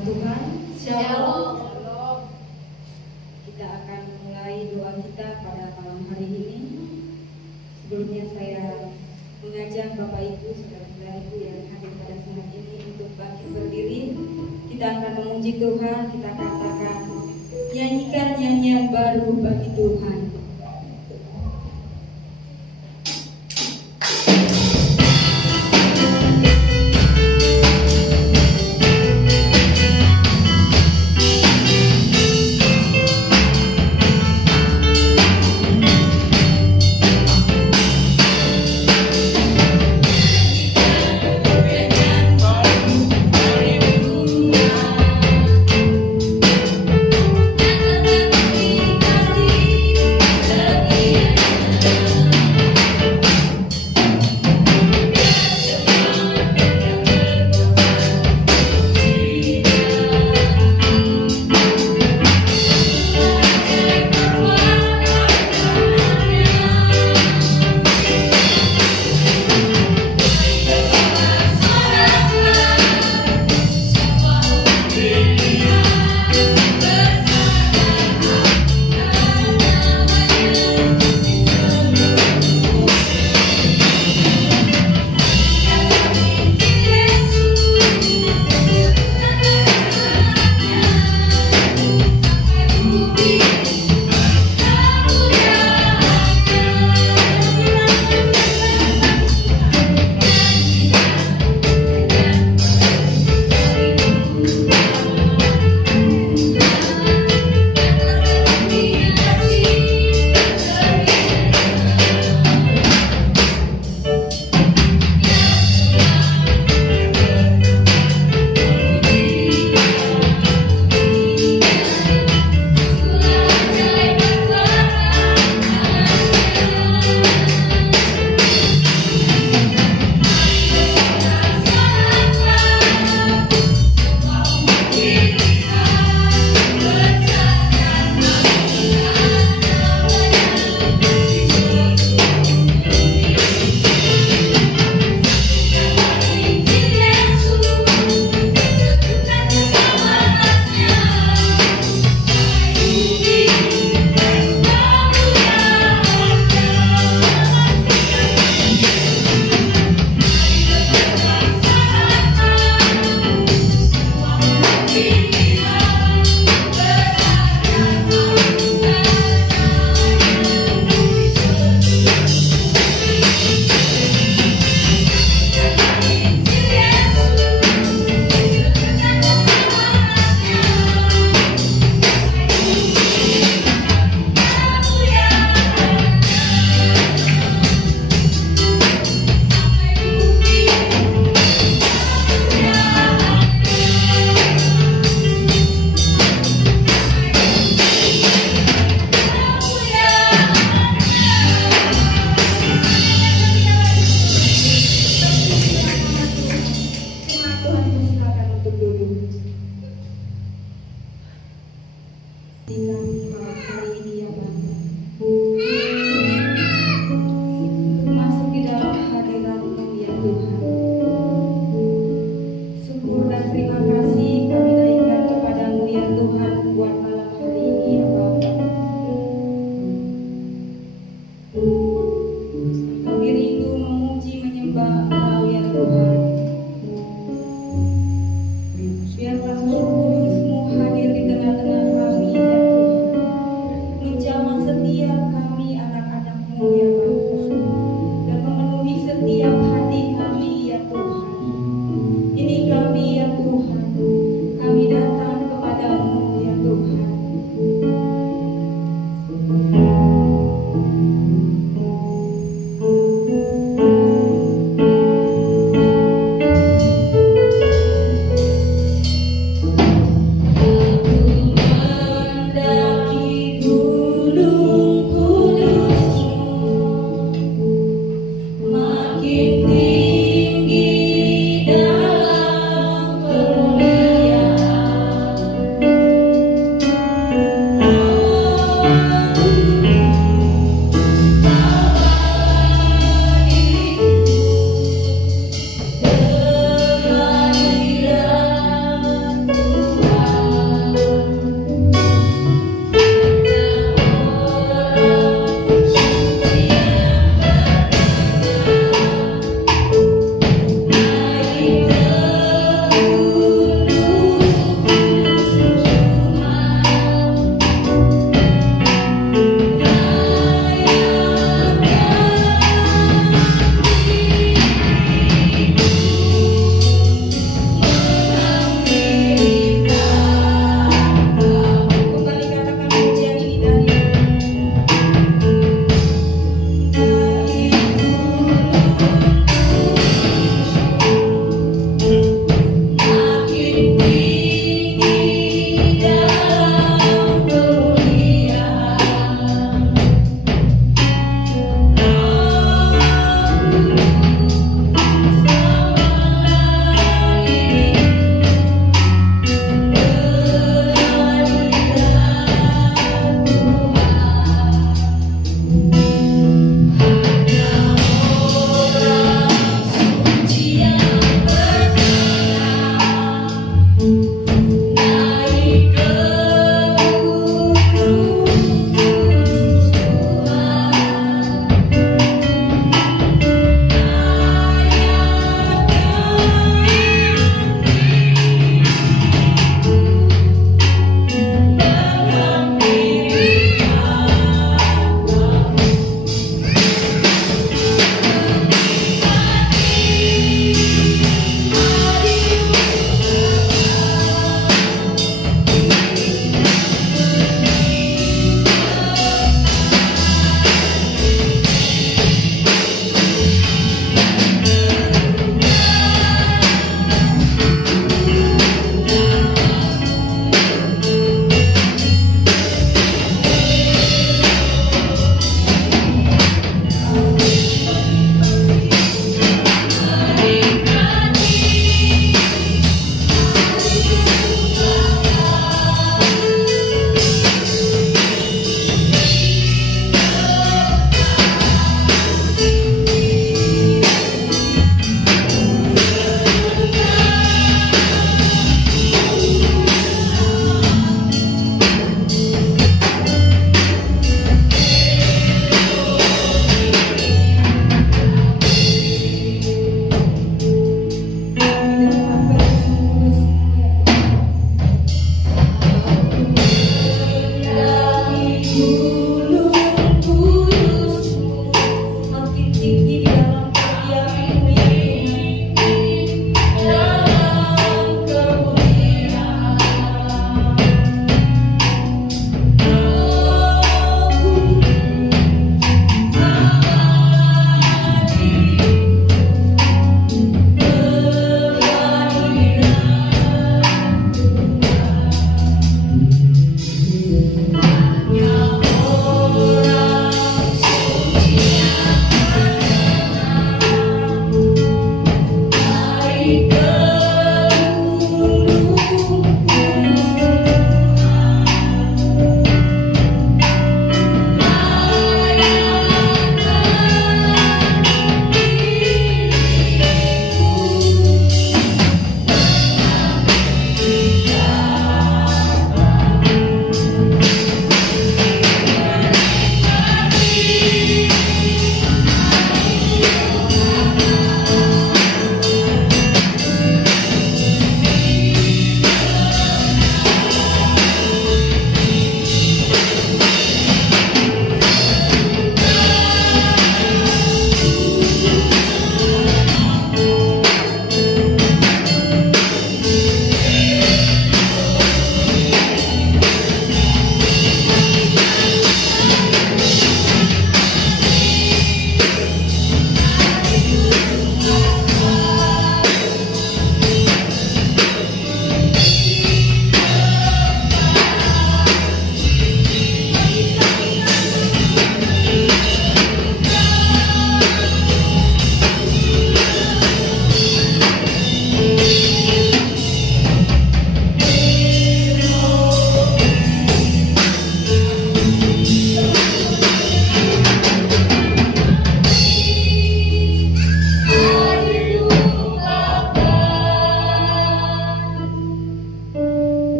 Tuhan. Shalom. Shalom. Kita akan mulai doa kita pada malam hari ini. Sebelumnya saya mengajak Bapak Ibu, saudara-saudariku yang hadir pada saat ini untuk bangkit berdiri. Kita akan memuji Tuhan, kita katakan, nyanyikan nyanyian baru bagi Tuhan. Terima kasih.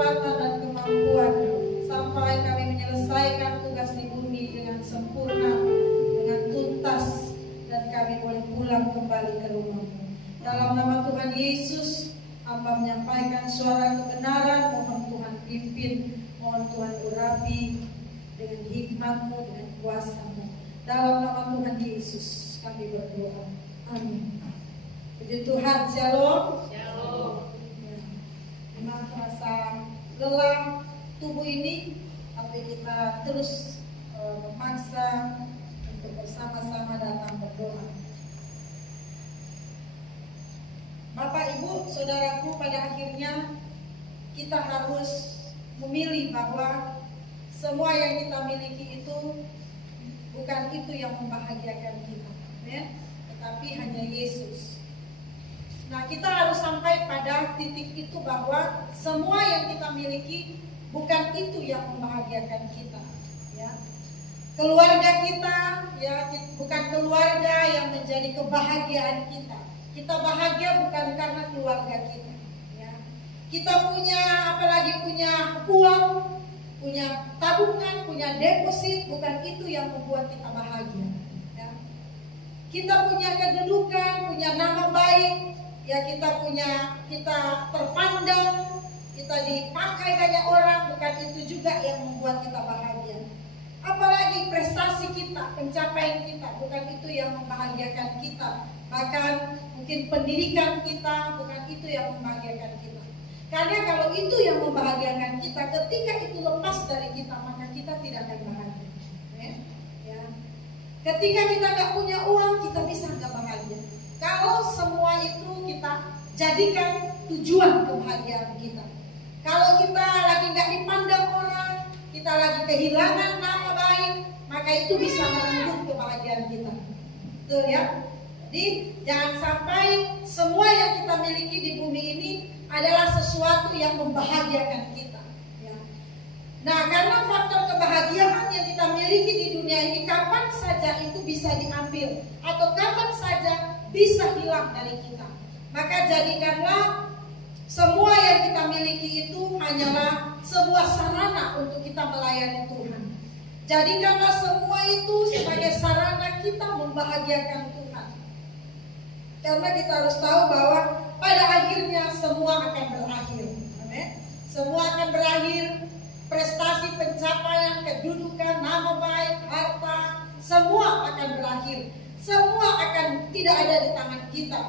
kekuatan dan kemampuan sampai kami menyelesaikan tugas di bumi dengan sempurna, dengan tuntas, dan kami boleh pulang kembali ke rumah-Mu. Dalam nama Tuhan Yesus, hamba menyampaikan suara kebenaran. Mohon Tuhan pimpin, mohon Tuhan urapi dengan hikmat-Mu, dengan kuasa-Mu. Dalam nama Tuhan Yesus kami berdoa. Amin. Puji Tuhan. Shalom. Shalom. Ya. Memang terasa lelah tubuh ini, tapi kita terus memaksa untuk bersama-sama datang berdoa. Bapak, Ibu, Saudaraku, pada akhirnya kita harus memilih bahwa semua yang kita miliki itu bukan itu yang membahagiakan kita, ya? Tetapi hanya Yesus. Nah, kita harus sampai pada titik itu bahwa semua yang kita miliki bukan itu yang membahagiakan kita, ya. Keluarga kita, ya, bukan keluarga yang menjadi kebahagiaan kita. Kita bahagia bukan karena keluarga kita, ya. Kita punya, apalagi punya uang, punya tabungan, punya deposit, bukan itu yang membuat kita bahagia, ya. Kita punya kedudukan, punya nama baik, ya, kita terpandang, kita dipakai banyak orang, bukan itu juga yang membuat kita bahagia. Apalagi prestasi kita, pencapaian kita, bukan itu yang membahagiakan kita. Bahkan mungkin pendidikan kita, bukan itu yang membahagiakan kita. Karena kalau itu yang membahagiakan kita, ketika itu lepas dari kita, maka kita tidak akan bahagia, ya. Ketika kita nggak punya uang, kita bisa nggak bahagia. Kalau semua itu kita jadikan tujuan kebahagiaan kita. Kalau kita lagi nggak dipandang orang, kita lagi kehilangan nama baik, maka itu bisa merenggut kebahagiaan kita. Betul, ya? Jadi jangan sampai semua yang kita miliki di bumi ini adalah sesuatu yang membahagiakan kita, ya. Nah, karena faktor kebahagiaan yang kita miliki di dunia ini kapan saja itu bisa diambil, atau kapan saja bisa hilang dari kita. Maka jadikanlah semua yang kita miliki itu hanyalah sebuah sarana untuk kita melayani Tuhan. Jadikanlah semua itu sebagai sarana kita membahagiakan Tuhan. Karena kita harus tahu bahwa pada akhirnya semua akan berakhir. Amin. Semua akan berakhir. Prestasi, pencapaian, kedudukan, nama baik, harta, semua akan berakhir. Semua akan tidak ada di tangan kita.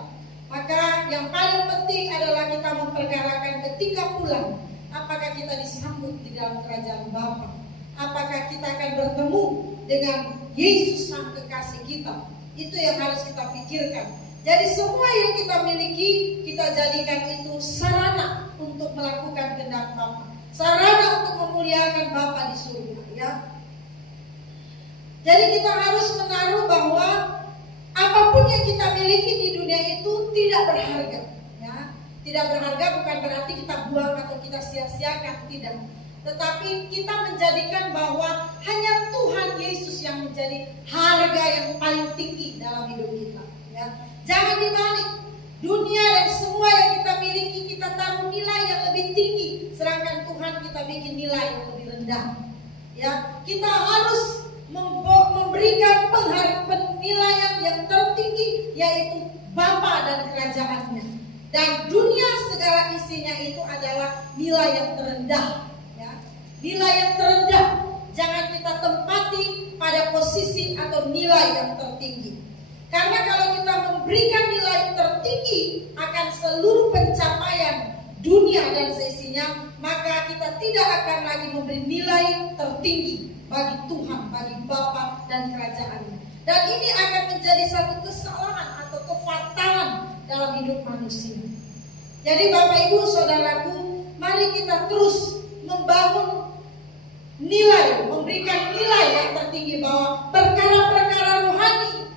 Maka yang paling penting adalah kita memperkarakan ketika pulang, apakah kita disambut di dalam kerajaan Bapa, apakah kita akan bertemu dengan Yesus sang kekasih kita. Itu yang harus kita pikirkan. Jadi semua yang kita miliki, kita jadikan itu sarana untuk melakukan kehendak Bapa, sarana untuk memuliakan Bapa di surga, ya. Jadi kita harus menaruh bahwa apapun yang kita miliki di dunia itu tidak berharga, ya. Tidak berharga bukan berarti kita buang atau kita sia-siakan, tidak. Tetapi kita menjadikan bahwa hanya Tuhan Yesus yang menjadi harga yang paling tinggi dalam hidup kita, ya. Jangan dibalik. Dunia dan semua yang kita miliki, kita taruh nilai yang lebih tinggi, sedangkan Tuhan kita bikin nilai yang lebih rendah, ya. Kita harus memberikan penilaian yang tertinggi, yaitu Bapa dan kerajaannya. Dan dunia segala isinya itu adalah nilai yang terendah, ya. Nilai yang terendah. Jangan kita tempati pada posisi atau nilai yang tertinggi. Karena kalau kita memberikan nilai tertinggi akan seluruh pencapaian dunia dan seisinya, maka kita tidak akan lagi memberi nilai tertinggi bagi Tuhan, bagi Bapa dan kerajaannya. Dan ini akan menjadi satu kesalahan atau kefatalan dalam hidup manusia. Jadi Bapak Ibu Saudaraku, mari kita terus membangun nilai, memberikan nilai yang tertinggi bahwa perkara-perkara rohani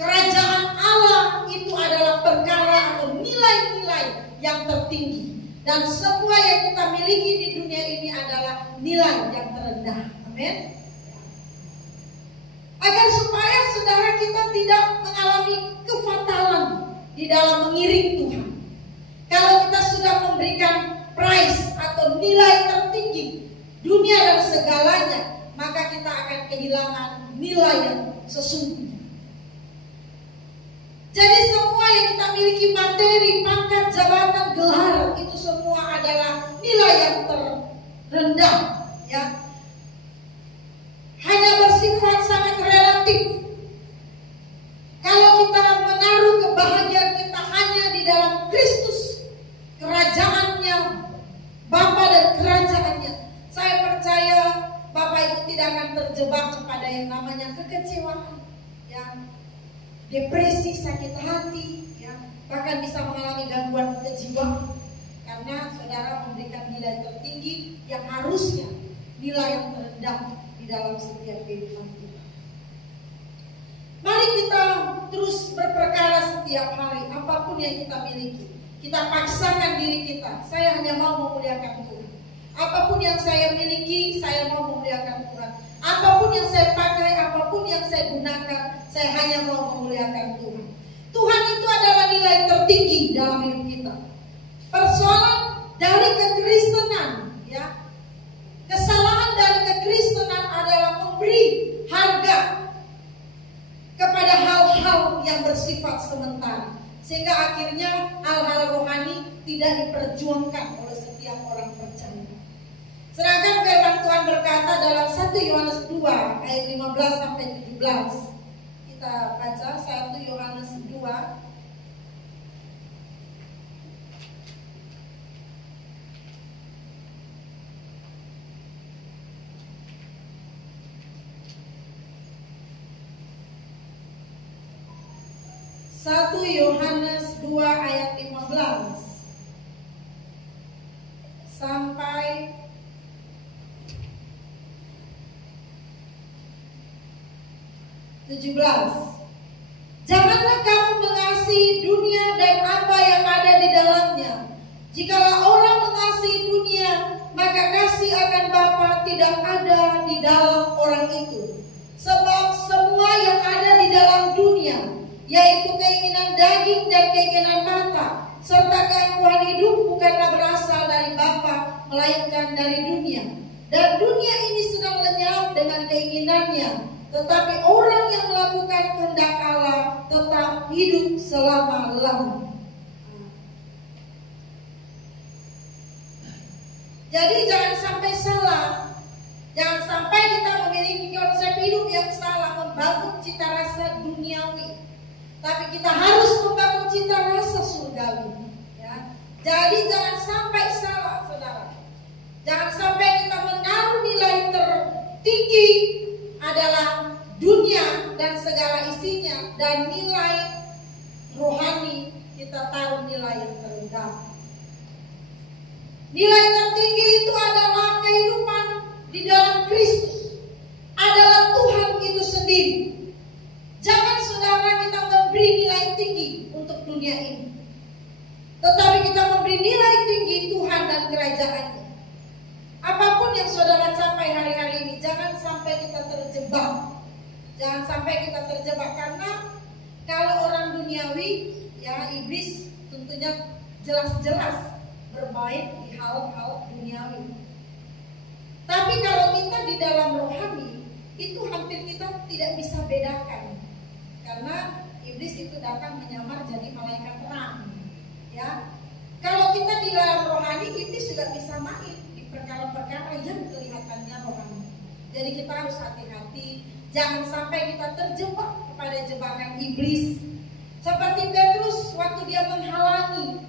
kerajaan Allah itu adalah perkara atau nilai-nilai yang tertinggi. Dan semua yang kita miliki di dunia ini adalah nilai yang terendah. Amin. Agar supaya saudara kita tidak mengalami kefatalan di dalam mengiring Tuhan. Kalau kita sudah memberikan price atau nilai tertinggi dunia dan segalanya, maka kita akan kehilangan nilai yang sesungguhnya. Jadi semua yang kita miliki, materi, pangkat, jabatan, gelar, itu semua adalah nilai yang terendah, ya. Hanya bersifat sangat relatif. Kalau kita menaruh kebahagiaan kita hanya di dalam Kristus, kerajaannya, Bapa dan kerajaannya, saya percaya Bapak Ibu tidak akan terjebak kepada yang namanya kekecewaan, ya, depresi, sakit hati, ya, bahkan bisa mengalami gangguan kejiwaan, karena saudara memberikan nilai tertinggi yang harusnya nilai yang terendah di dalam setiap kehidupan kita. Mari kita terus berperkara setiap hari, apapun yang kita miliki. Kita paksakan diri kita, saya hanya mau memuliakan Tuhan. Apapun yang saya miliki, saya mau memuliakan Tuhan. Apapun yang saya pakai, apapun yang saya gunakan, saya hanya mau memuliakan Tuhan. Tuhan itu adalah nilai tertinggi dalam hidup kita. Persoalan dari kekristenan, ya, kesalahan dari kekristenan adalah memberi harga kepada hal-hal yang bersifat sementara, sehingga akhirnya hal-hal rohani tidak diperjuangkan oleh setiap orang percaya. Sedangkan firman Tuhan berkata dalam 1 Yohanes 2 ayat 15 sampai 17. Kita baca 1 Yohanes 2. Satu Yohanes 2 ayat 15 sampai 17. Janganlah kamu mengasihi dunia dan apa yang ada di dalamnya. Jikalau orang mengasihi dunia, maka kasih akan Bapa tidak ada di dalam orang itu. Sebab semua yang ada di dalam dunia, yaitu keinginan daging dan keinginan mata, serta keangkuhan hidup, bukanlah berasal dari Bapa, melainkan dari dunia. Dan dunia ini sedang lenyap dengan keinginannya, tetapi orang yang melakukan kehendak Allah tetap hidup selama-lamanya. Jadi jangan sampai salah. Jangan sampai kita memiliki konsep hidup yang salah, membangun cita rasa duniawi. Tapi kita harus membangun cita rasa surgawi, ya. Jadi jangan sampai salah, saudara. Jangan sampai kita menaruh nilai tertinggi adalah dunia dan segala isinya, dan nilai rohani kita taruh nilai yang terendah. Nilai tertinggi itu adalah kehidupan di dalam Kristus, adalah Tuhan itu sendiri. Jangan saudara kita memberi nilai tinggi untuk dunia ini, tetapi kita memberi nilai tinggi Tuhan dan kerajaannya. Apapun yang saudara capai hari-hari ini, jangan sampai kita terjebak. Jangan sampai kita terjebak, karena kalau orang duniawi, ya, iblis tentunya jelas-jelas bermain di hal-hal duniawi. Tapi kalau kita di dalam rohani, itu hampir kita tidak bisa bedakan. Karena iblis itu datang menyamar jadi malaikat terang, ya. Kalau kita di dalam rohani, iblis juga bisa main di perkara-perkara yang kelihatannya rohani. Jadi kita harus hati-hati, jangan sampai kita terjebak kepada jebakan iblis. Seperti Petrus waktu dia menghalangi,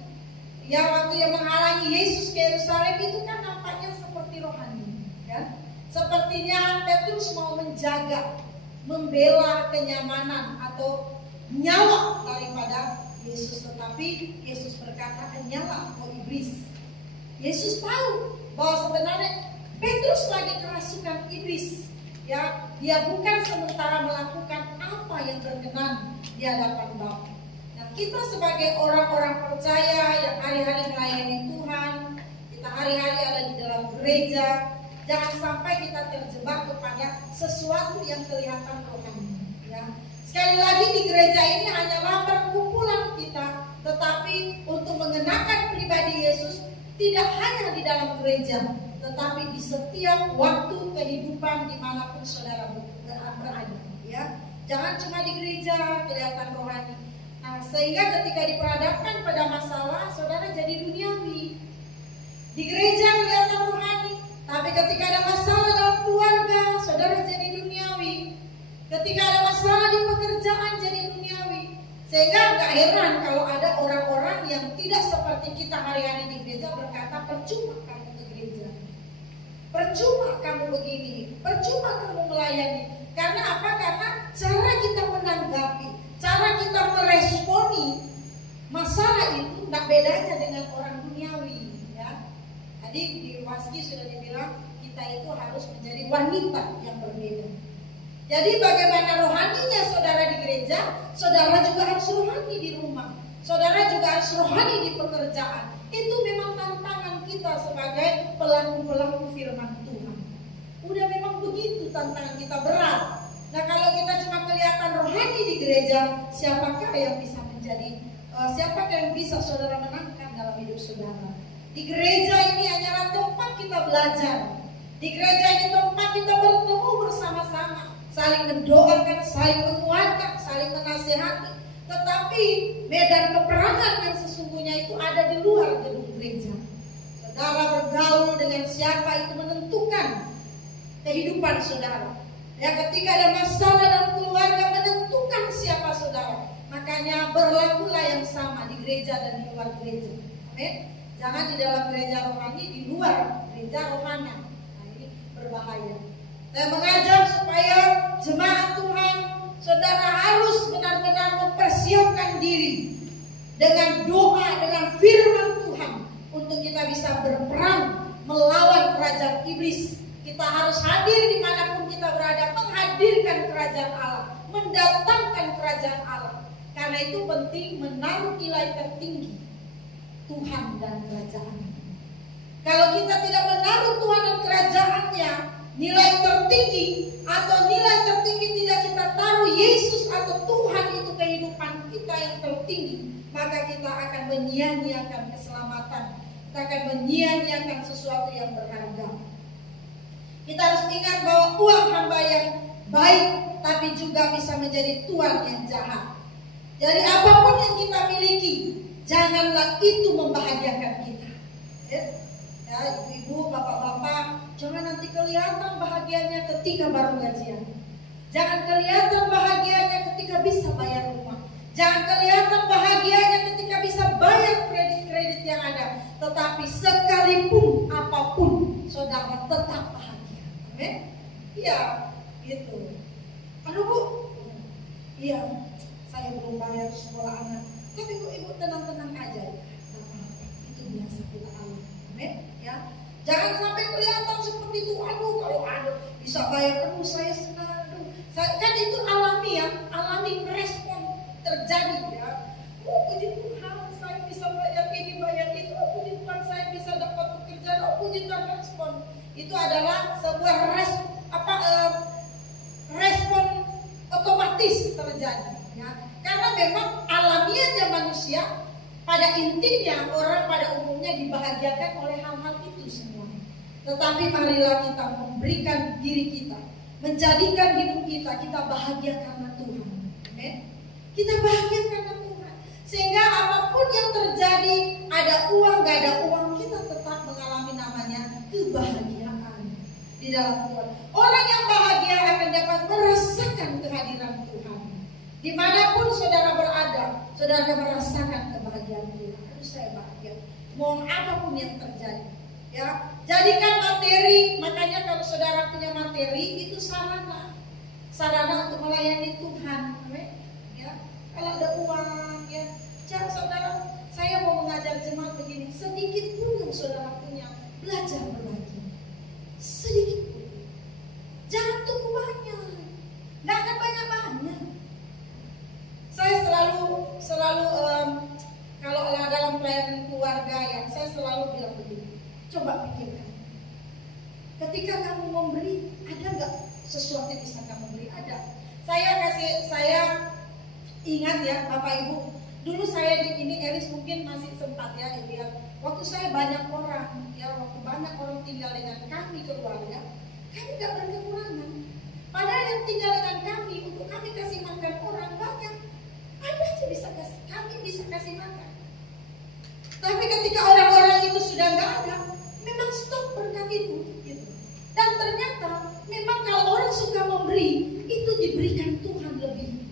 ya, waktu dia menghalangi Yesus ke Yerusalem, itu kan nampaknya seperti rohani, ya. Sepertinya Petrus mau menjaga, membela kenyamanan atau nyawa daripada Yesus, tetapi Yesus berkata, "Nyala, oh iblis." Yesus tahu bahwa sebenarnya Petrus lagi kerasukan iblis, ya. Dia bukan sementara melakukan apa yang berkenan di hadapan Bapa. Nah, kita sebagai orang-orang percaya yang hari-hari melayani Tuhan, kita hari-hari ada di dalam gereja, jangan sampai kita terjebak kepada sesuatu yang kelihatan rohani, ya. Sekali lagi, di gereja ini hanyalah perkumpulan kita, tetapi untuk mengenakan pribadi Yesus Tidak hanya di dalam gereja, tetapi di setiap waktu kehidupan dimanapun saudara berada. Ya, jangan cuma di gereja kelihatan rohani. Nah, sehingga ketika diperhadapkan pada masalah, saudara jadi duniawi. Di gereja kelihatan rohani, tapi ketika ada masalah dalam keluarga, saudara jadi duniawi. Ketika ada masalah di pekerjaan, jadi duniawi. Sehingga gak heran kalau ada orang-orang yang tidak seperti kita hari-hari di gereja berkata, percuma kamu ke gereja, percuma kamu begini, percuma kamu melayani. Karena apa? Karena cara kita menanggapi, cara kita meresponi masalah itu gak bedanya dengan orang duniawi. Ya. Tadi di Waski sudah dibilang kita itu harus menjadi wanita yang berbeda. Jadi bagaimana rohaninya saudara di gereja, saudara juga harus rohani di rumah, saudara juga harus rohani di pekerjaan. Itu memang tantangan kita sebagai pelaku-pelaku firman Tuhan. Udah memang begitu tantangan kita berat. Nah, kalau kita cuma kelihatan rohani di gereja, siapakah yang bisa menjadi, siapakah yang bisa saudara menangkan dalam hidup saudara? Di gereja ini hanyalah tempat kita belajar. Di gereja ini tempat kita bertemu bersama-sama, saling mendoakan, saling menguatkan, saling menasihati. Tetapi medan peperangan yang sesungguhnya itu ada di luar gedung gereja. Saudara bergaul dengan siapa itu menentukan kehidupan saudara. Ya, ketika ada masalah dalam keluarga menentukan siapa saudara. Makanya berlakulah yang sama di gereja dan di luar gereja. Amin. Jangan di dalam gereja rohani, di luar gereja rohani. Nah, ini berbahaya. Saya mengajak supaya jemaat Tuhan, saudara harus benar-benar mempersiapkan diri dengan doa, dengan firman Tuhan untuk kita bisa berperang melawan kerajaan iblis. Kita harus hadir dimanapun kita berada, menghadirkan kerajaan Allah, mendatangkan kerajaan Allah. Karena itu penting menaruh nilai tertinggi Tuhan dan kerajaan. Kalau kita tidak menaruh Tuhan dan kerajaannya, nilai tertinggi atau nilai tertinggi tidak kita taruh Yesus atau Tuhan itu kehidupan kita yang tertinggi, maka kita akan menyia-nyiakan keselamatan, kita akan menyia-nyiakan sesuatu yang berharga. Kita harus ingat bahwa uang hamba yang baik tapi juga bisa menjadi tuan yang jahat. Jadi apapun yang kita miliki, janganlah itu membahagiakan kita. Ya, ibu-ibu, bapak-bapak, jangan nanti kelihatan bahagianya ketika baru gajian. Jangan kelihatan bahagianya ketika bisa bayar rumah. Jangan kelihatan bahagianya ketika bisa bayar kredit-kredit yang ada. Tetapi sekalipun apapun, saudara tetap bahagia. Amin? Iya, gitu. Aduh bu, iya, saya belum bayar sekolah anak. Tapi kok ibu tenang-tenang aja ya. Itu biasa kita alami. Amin? Ya. Jangan sampai kelihatan seperti itu. Aduh, kalau ada bisa bayar penuh saya senang. Kan itu alami ya, alami respon terjadi ya. Oh puji Tuhan saya bisa bayar ini bayar itu. Oh puji Tuhan saya bisa dapat pekerjaan. Oh puji Tuhan respon. Itu adalah sebuah respon otomatis terjadi. Ya. Karena memang alamiahnya manusia, pada intinya orang pada umumnya dibahagiakan oleh hal-hal itu semua. Tetapi marilah kita memberikan diri kita, menjadikan hidup kita bahagia karena Tuhan. Amin. Kita bahagia karena Tuhan. Sehingga apapun yang terjadi, ada uang, gak ada uang, kita tetap mengalami namanya kebahagiaan di dalam Tuhan. Orang yang bahagia akan dapat merasakan kehadiran Tuhan. Dimanapun saudara berada, saudara merasakan kebahagiaan Tuhan. Aduh saya bahagia. Mau apapun yang terjadi. Ya, jadikan materi, makanya kalau saudara punya materi itu sarana untuk melayani Tuhan. Ya, kalau ada uang, ya, jangan saudara, saya mau mengajar jemaat begini, sedikit pun yang saudara punya, belajar berbagi, sedikit pun, jangan tunggu banyak, nggak akan banyak. Saya selalu kalau dalam pelayanan keluarga yang saya selalu bilang begini. Coba pikirkan, ketika kamu memberi, ada nggak sesuatu yang bisa kamu beri? Ada. Saya ingat ya Bapak Ibu, dulu saya di ini Eris mungkin masih sempat ya lihat Waktu saya banyak orang, ya waktu banyak orang tinggal dengan kami keluarga, kami gak berkekurangan. Padahal yang tinggal dengan kami, untuk kami kasih makan orang banyak, ada aja kami bisa kasih makan. Tapi ketika orang-orang itu sudah gak ada, memang stop berkat itu. Gitu. Dan ternyata memang kalau orang suka memberi, itu diberikan Tuhan lebih.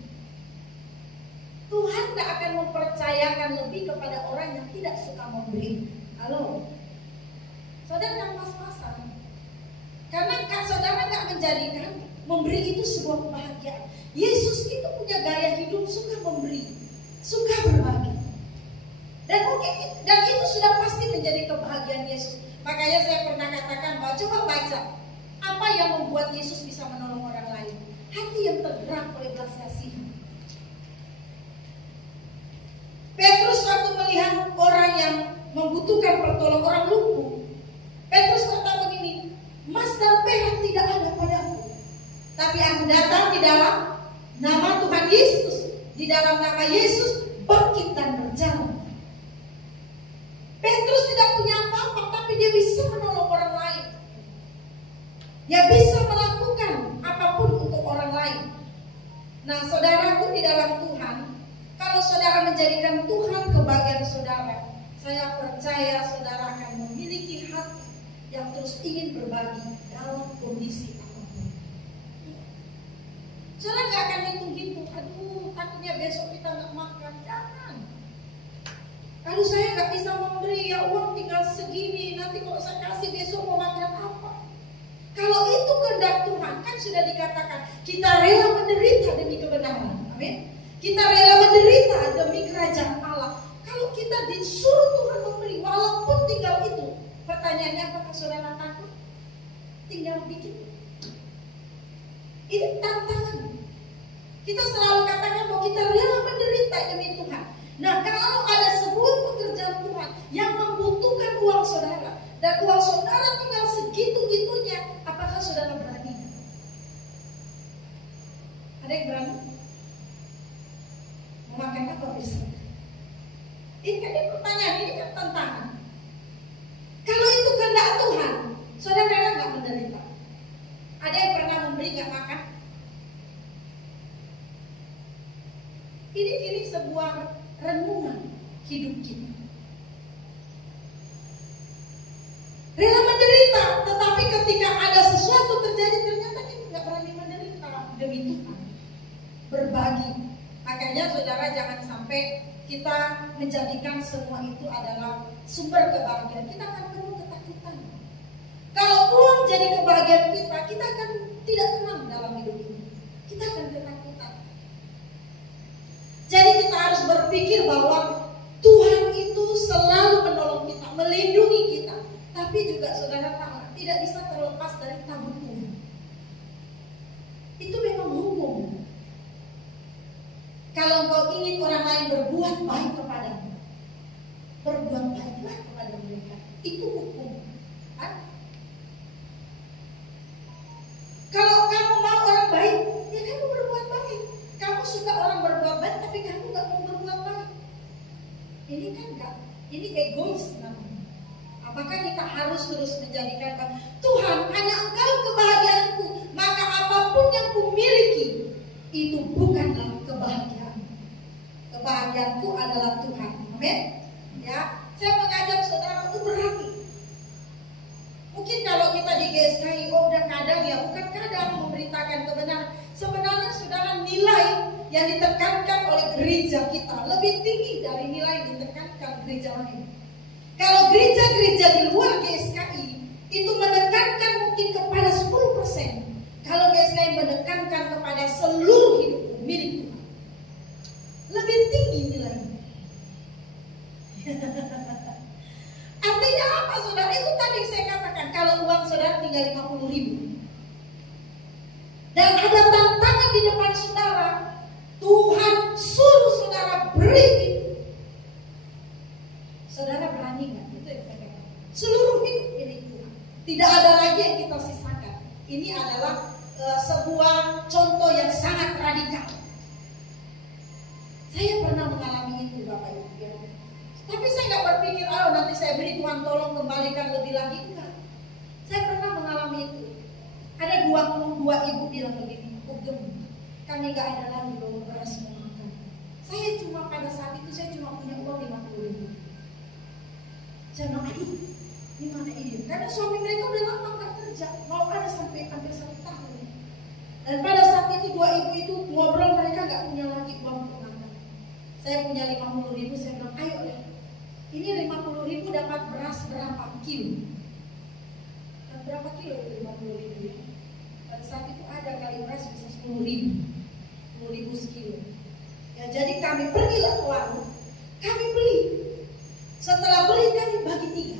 Tuhan tak akan mempercayakan lebih kepada orang yang tidak suka memberi. Halo, saudara kan pas-pasan. Karena saudara gak menjadikan memberi itu sebuah kebahagiaan. Yesus itu punya gaya hidup suka memberi, suka berbagi. Dan itu sudah pasti menjadi kebahagiaan Yesus. Makanya saya pernah katakan bahwa coba baca apa yang membuat Yesus bisa menolong orang lain. Hati yang tergerak oleh belas kasihan. Petrus waktu melihat orang yang membutuhkan pertolongan, orang lumpuh, Petrus berkata begini, emas dan perak tidak ada padaku, tapi aku datang di dalam nama Tuhan Yesus, di dalam nama Yesus bangkit dan berjalan. Petrus tidak punya apa-apa, tapi dia bisa menolong orang lain. Dia bisa melakukan apapun untuk orang lain. Nah, saudaraku di dalam Tuhan, kalau saudara menjadikan Tuhan kebahagiaan saudara, saya percaya saudara akan memiliki hati yang terus ingin berbagi dalam kondisi apapun. Saudara gak akan hitung-hitung, aduh takutnya besok kita gak makan. Jangan. Aduh saya gak bisa memberi, ya uang tinggal segini, nanti kalau saya kasih besok mau makan apa? Kalau itu kehendak Tuhan, kan sudah dikatakan kita rela menderita demi kebenaran. Amin. Kita rela menderita demi kerajaan Allah. Kalau kita disuruh Tuhan memberi, walaupun tinggal itu, pertanyaannya apakah saudara takut? Tinggal dikit. Ini tantangan. Kita selalu katakan bahwa kita rela menderita demi Tuhan. Nah, kalau ada sebuah pekerjaan Tuhan yang membutuhkan uang saudara, dan uang saudara tinggal segitu-gitunya, apakah saudara berani? Ada yang berani? Memakan apa bisa? Ini kan pertanyaan, ini kan tantangan. Kalau itu kehendak Tuhan, saudara rela nggak menderita? Ada yang pernah memberi nggak makan? Ini sebuah renungan hidup kita. Rela menderita, tetapi ketika ada sesuatu terjadi ternyata kita nggak berani menderita demi Tuhan. Berbagi. Makanya saudara jangan sampai kita menjadikan semua itu adalah sumber kebahagiaan. Kita akan penuh ketakutan. Kalau uang jadi kebahagiaan kita, kita akan tidak tenang dalam hidup ini. Kita akan ketakutan. Jadi kita harus berpikir bahwa Tuhan itu selalu menolong kita, melindungi kita. Tapi juga saudara tahu, tidak bisa terlepas dari tabur Tuhan. Itu memang hukum. Kalau engkau ingin orang lain berbuat baik kepadamu, berbuat baiklah kepada mereka. Itu hukum. Kan? Kalau kamu mau orang baik, ya kamu berbuat baik. Kamu suka orang berbuat baik, tapi kamu gak mau berbuat baik. Ini kan gak, ini egois namanya. Apakah kita harus terus menjadikan Tuhan hanya Engkau kebahagiaanku, maka apapun yang kumiliki itu bukanlah kebahagiaan. Kebahagiaanku adalah Tuhan. Amin. Ya, saya mengajak saudara untuk berani. Mungkin kalau kita di GSKI, oh udah kadang ya, bukan kadang memberitakan kebenaran. Sebenarnya saudara, nilai yang ditekankan oleh gereja kita lebih tinggi dari nilai yang ditekankan gereja lain. Kalau gereja-gereja di luar GSKI itu menekankan mungkin kepada 10%. Kalau GSKI menekankan kepada seluruh hidup milik Tuhan, lebih tinggi nilainya. Artinya apa saudara? Itu tadi saya katakan, kalau uang saudara tinggal 50.000 dan ada tantangan di depan saudara, Tuhan suruh saudara beri itu, saudara berani nggak? Itu yang saya katakan. Seluruh hidup milik Tuhan, tidak ada lagi yang kita sisakan. Ini adalah sebuah contoh yang sangat radikal. Saya pernah mengalami itu, Bapak Ibu. Tapi saya nggak berpikir, oh nanti saya beri Tuhan tolong kembalikan lebih lagi. Enggak. Saya pernah mengalami itu. Ada 22 ibu bilang begini, kami nggak ada lagi bawa beras mau makan. Saya cuma pada saat itu saya cuma punya uang 50.000. Saya bilang, aduh, gimana ini? Karena suami mereka udah lama nggak kerja, mau ada sampai hampir 1 tahun. Dan pada saat itu 2 ibu itu ngobrol, mereka nggak punya lagi uang untuk makan. Saya punya 50.000, saya bilang, ayo deh. Ini 50.000 dapat beras berapa kilo? Dan berapa kilo itu 50.000 ya? Pada saat itu ada kali beras bisa 10.000 sekilo. Ya, jadi kami pergilah ke warung, kami beli. Setelah beli kami bagi 3.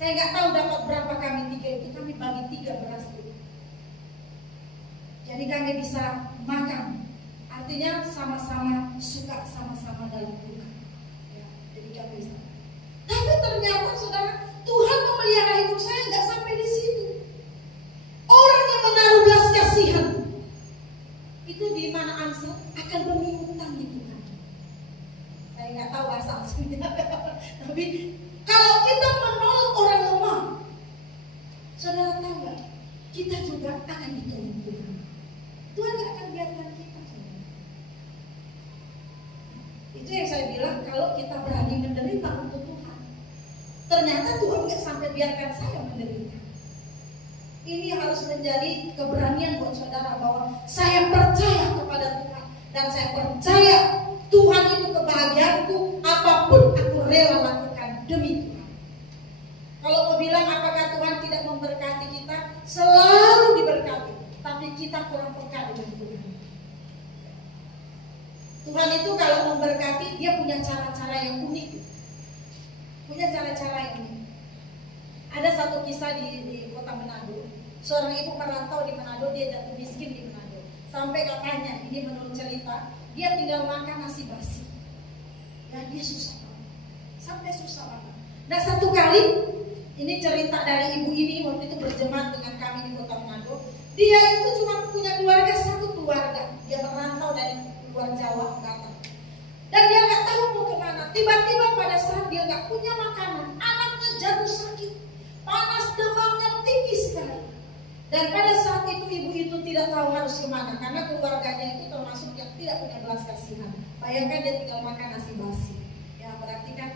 Saya nggak tahu dapat berapa kami 3 itu, kami bagi 3 beras itu. Jadi kami bisa makan. Artinya sama-sama suka, sama-sama dalam duka. Ya, jadi kami bisa. Tapi ternyata saudara, Tuhan memelihara hidup saya nggak sampai di situ. Orang yang menaruh belas kasihan itu di mana Ansel akan berhutang di Tuhan. Saya nggak tahu bahasa aslinya, tapi kalau kita menolong orang lemah, saudara tahu nggak? Kita juga akan ditolong Tuhan. Tuhan nggak akan biarkan kita. Saudara. Itu yang saya bilang, kalau kita berani menderita untuk Tuhan, ternyata Tuhan nggak sampai biarkan saya menderita. Ini harus menjadi keberanian buat saudara bahwa saya percaya kepada Tuhan dan saya percaya Tuhan itu kebahagiaanku, apapun aku rela lakukan demi Tuhan. Kalau mau bilang apakah Tuhan tidak memberkati kita, selalu diberkati, tapi kita kurang peka dengan Tuhan. Tuhan itu kalau memberkati, dia punya cara-cara yang unik, punya cara-cara yang unik. Ada satu kisah di kota Manado. Seorang ibu merantau di Manado, dia jatuh miskin di Manado. Sampai katanya, ini menurut cerita, dia tinggal makan nasi basi. Dan dia susah banget. Sampai susah banget. Nah satu kali, ini cerita dari ibu ini waktu itu berjemaat dengan kami di kota Manado. Dia itu cuma punya keluarga, 1 keluarga. Dia merantau dari luar Jawa datang. Dan dia nggak tahu mau kemana. Tiba-tiba pada saat dia nggak punya makanan, anaknya jatuh sakit. Panas, demamnya tinggi sekali. Dan pada saat itu ibu itu tidak tahu harus kemana, karena keluarganya itu termasuk yang tidak punya belas kasihan. Bayangkan dia tinggal makan nasi basi. Ya berarti kan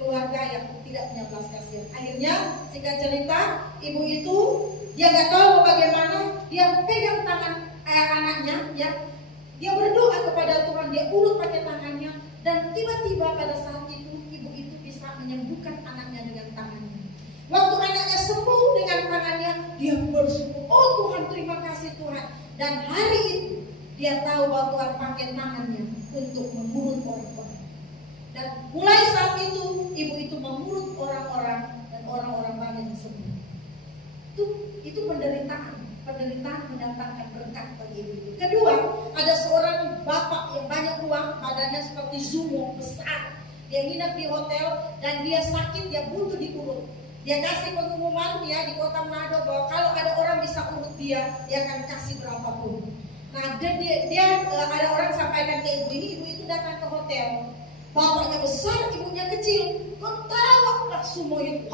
keluarga yang tidak punya belas kasihan. Akhirnya singkat cerita, ibu itu dia nggak tahu bagaimana, dia pegang tangan anaknya, ya dia berdoa kepada Tuhan, dia ulur pakai tangannya, dan tiba-tiba pada saat itu ibu itu bisa menyembuhkan anaknya dengan tangannya. Waktu anaknya sembuh dengan tangannya, dia bersyukur, oh Tuhan, terima kasih Tuhan. Dan hari itu dia tahu bahwa Tuhan pakai tangannya untuk memurut orang-orang. Dan mulai saat itu ibu itu memurut orang-orang, dan orang-orang banyak yang sembuh. Itu penderitaan mendatangkan berkat bagi ibu itu. Kedua, ada seorang bapak yang banyak uang, badannya seperti sumo besar. Dia nginep di hotel dan dia sakit, dia butuh diurut. Dia kasih pengumuman ya di kota Manado bahwa kalau ada orang bisa urut dia akan kasih berapapun. Nah, dan dia ada orang sampaikan ke ibu ini, ibu itu datang ke hotel. Bapaknya besar, ibunya kecil. Ketawa sumo itu.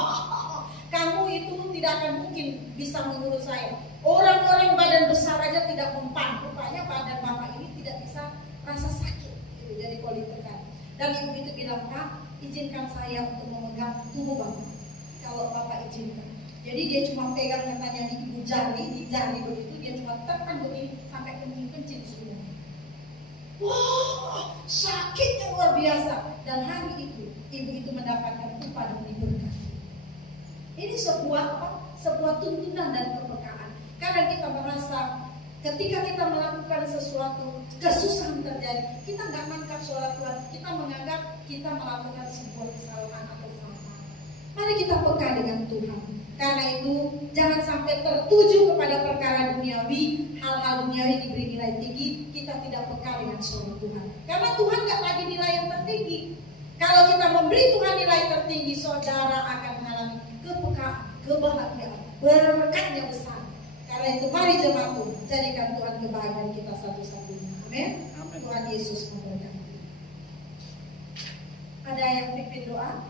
Kamu itu tidak akan mungkin bisa mengurus saya. Orang-orang badan besar aja tidak mempan. Rupanya badan bapak ini tidak bisa rasa sakit. Gitu, jadi politik. Dan ibu itu bilang, Pak, izinkan saya untuk memegang tubuh bapak. Kalau bapak izinkan. Jadi dia cuma pegang katanya di ibu jari, di jari begitu, dia cuma tekan begini sampai kencing semua. Wah, sakitnya luar biasa. Dan hari itu, ibu itu mendapatkan upah dan diberkati. Ini sebuah tuntunan dan kepekaan. Kadang kita merasa ketika kita melakukan sesuatu, kesusahan terjadi, kita nggak menangkap suara Tuhan, kita menganggap kita melakukan sebuah kesalahan atau kesalahan. Mari kita peka dengan Tuhan. Karena itu jangan sampai tertuju kepada perkara duniawi, hal-hal duniawi diberi nilai tinggi, kita tidak peka dengan suara Tuhan. Karena Tuhan nggak lagi nilai yang tertinggi. Kalau kita memberi Tuhan nilai tertinggi, saudara akan mengalami kepekaan, kebahagiaan, berkatnya besar. Karena itu mari jemaatku, jadikan Tuhan kebahagiaan kita satu-satunya. Amin. Tuhan Yesus memberkati. Ada yang pimpin doa?